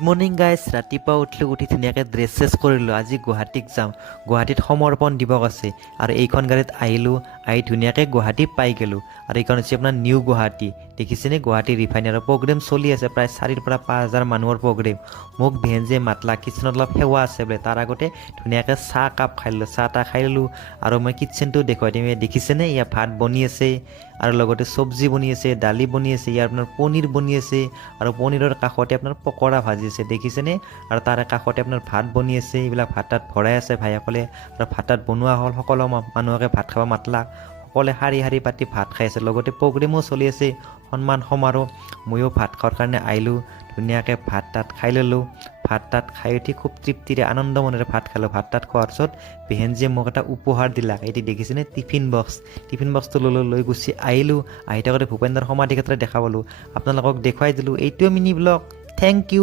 Morning guys, ৰাতিপুৱা উঠি ধুনীয়াকৈ ড্ৰেছ চেছ কৰিলোঁ। আজি গুৱাহাটীত যাম, গুৱাহাটীত সমৰ্পণ দিৱস আছে আৰু এইখন গাড়ীত আহিলোঁ, আহি ধুনীয়াকৈ গুৱাহাটী পাই গ'লোঁ। আৰু এইখন হৈছে আপোনাৰ নিউ গুৱাহাটী, দেখিছেনে? গুৱাহাটী ৰিফাইনাৰৰ প্ৰগ্ৰেম চলি আছে, প্ৰায় 4,000 পৰা 5,000 মানুহৰ প্ৰগ্ৰেম। মোক ভেনজে মাতলা, কিটচেনত অলপ সেৱা আছে বোলে, তাৰ আগতে ধুনীয়াকৈ চাহ কাপ খাই ল'লোঁ, চাহ তাহ খাই ল'লোঁ। আৰু মই কিটচেনটো দেখুৱাই দিম, দেখিছেনে? ইয়াত ভাত বনি আছে আৰু লগতে চব্জি বনি আছে, দালি বনি আছে, ইয়াৰ আপোনাৰ পনীৰ বনি আছে আৰু পনীৰৰ কাষতে আপোনাৰ পকৰা ভাজি আছে, দেখিছেনে? আৰু তাৰে কাষতে আপোনাৰ ভাত বনি আছে, এইবিলাক ভাত তাত ভৰাই আছে ভাইসকলে। আৰু ভাত তাত বনোৱা হ'ল, সকলো মানুহকে ভাত খাব মাতলাক, সকলোৱে শাৰী শাৰী পাতি ভাত খাই আছে, লগতে প্ৰগ্ৰেমো চলি আছে, সন্মান সমাৰোহ। ময়ো ভাত খোৱাৰ কাৰণে আহিলোঁ, ধুনীয়াকৈ ভাত তাত খাই ল'লোঁ। ভাত তাত খাই উঠি খুব তৃপ্তিৰে আনন্দ মনেৰে ভাত খালোঁ। ভাত তাত খোৱাৰ পিছত বেহেনজিয়ে মোক এটা উপহাৰ দিলাক, এইটো দেখিছেনে? টিফিন বক্সটো লৈ গুচি আহিলোঁ। আহি থাকোঁতে ভূপেন্দ্ৰ সমাধি ক্ষেত্ৰ দেখা পালোঁ, আপোনালোকক দেখুৱাই দিলোঁ। এইটোৱে মিনি ব্লগ। Thank U.